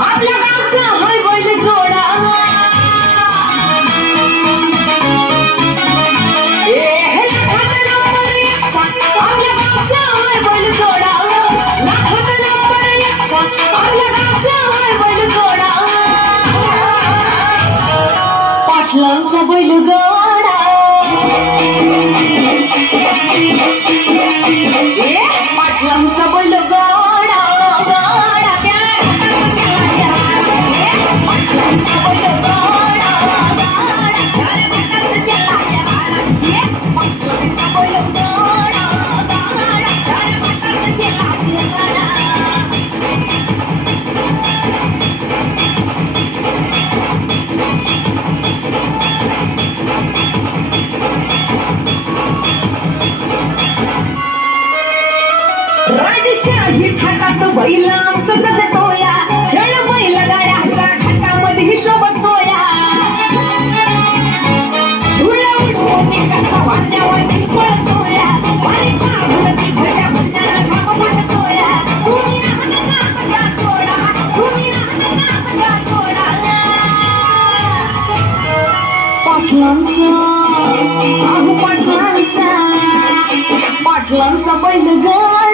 आपल्या गावचा हाय बैल जोडा आपल्या गावचा हाय बैल जोडा लाखात नंबर एकचा आपल्या गावचा हाय बैल जोडा पाटलांचा बैल गोडा पाटलांचा बैल गोडा गोडा राजशाही थाटात बैल आमचं जगतोया खेळ बैल गाड्याचा घाटामध्ये हिशोबतोया धुळ उडवून कसा वाट्यावाटी पळतोया बारीका भरती भल्या भल्याला धाप पडतोया तुम्ही राहण्याचा मजा सोडा तुम्ही राहण्याचा मजा सोडा पाटलांचा पाटलांचा बैल गा